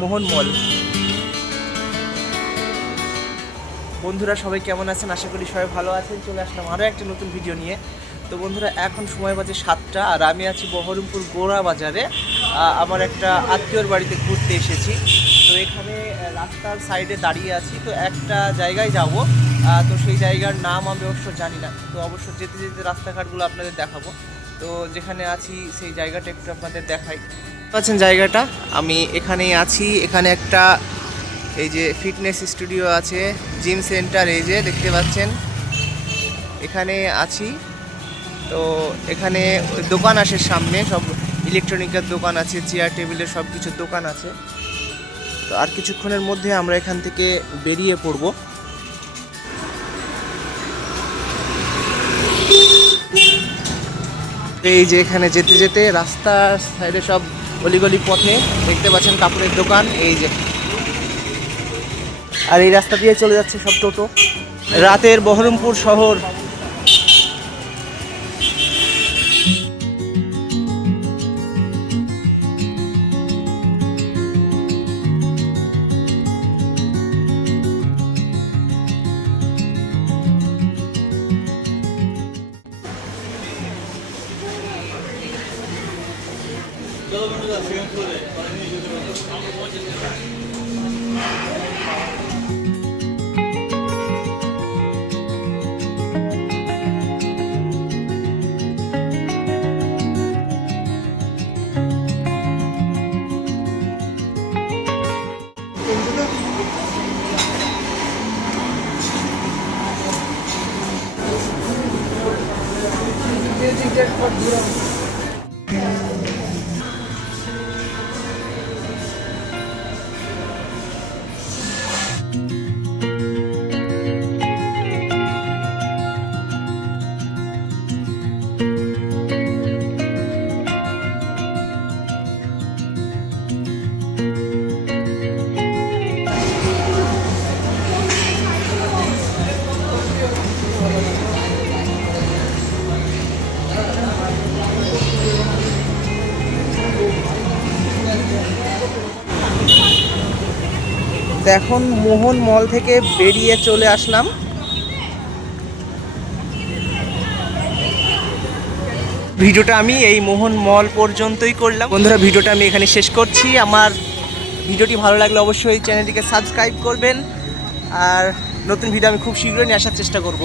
মোহন মল। বন্ধুরা সবাই কেমন আছেন? আশা করি সবাই ভালো আছেন। চলে আসলাম আরও একটা নতুন ভিডিও নিয়ে। তো বন্ধুরা, এখন সময় বাজে সাতটা, আর আমি আছি বহরমপুর গোড়া বাজারে। আমার একটা আত্মীয়র বাড়িতে ঘুরতে এসেছি। তো এখানে রাস্তার সাইডে দাঁড়িয়ে আছি। তো একটা জায়গায় যাব। তো সেই জায়গার নাম আমি অবশ্য জানি না। তো অবশ্য যেতে যেতে রাস্তাঘাটগুলো আপনাদের দেখাবো। তো যেখানে আছি, সেই জায়গাটা একটু আপনাদের দেখাই। পাচ্ছেন জায়গাটা? আমি এখানেই আছি। এখানে একটা এই যে ফিটনেস স্টুডিও আছে, জিম সেন্টার এই যে, দেখতে পাচ্ছেন? এখানে আছি। তো এখানে দোকান আছে সামনে, সব ইলেকট্রনিকের দোকান আছে, চেয়ার টেবিলের সব কিছু দোকান আছে। তো আর কিছুক্ষণের মধ্যে আমরা এখান থেকে বেরিয়ে পড়ব। এই যে এখানে যেতে যেতে রাস্তার সাইডে সব অলিগলি পথে দেখতে পাচ্ছেন কাপড়ের দোকান, এই যে। আর এই রাস্তা দিয়ে চলে যাচ্ছে সব টোটো। রাতের বহরমপুর শহর చదువుకుంటుందా సెకండ్ ఫ్లోరే పదిహేను చూద్దాం Music that for Durham. এখন মোহন মল থেকে বেরিয়ে চলে আসলাম। ভিডিওটা আমি এই মোহন মল পর্যন্তই করলাম। বন্ধুরা, ভিডিওটা আমি এখানে শেষ করছি। আমার ভিডিওটি ভালো লাগলে অবশ্যই চ্যানেলটিকে সাবস্ক্রাইব করবেন। আর নতুন ভিডিও আমি খুব শীঘ্রই নিয়ে আসার চেষ্টা করব।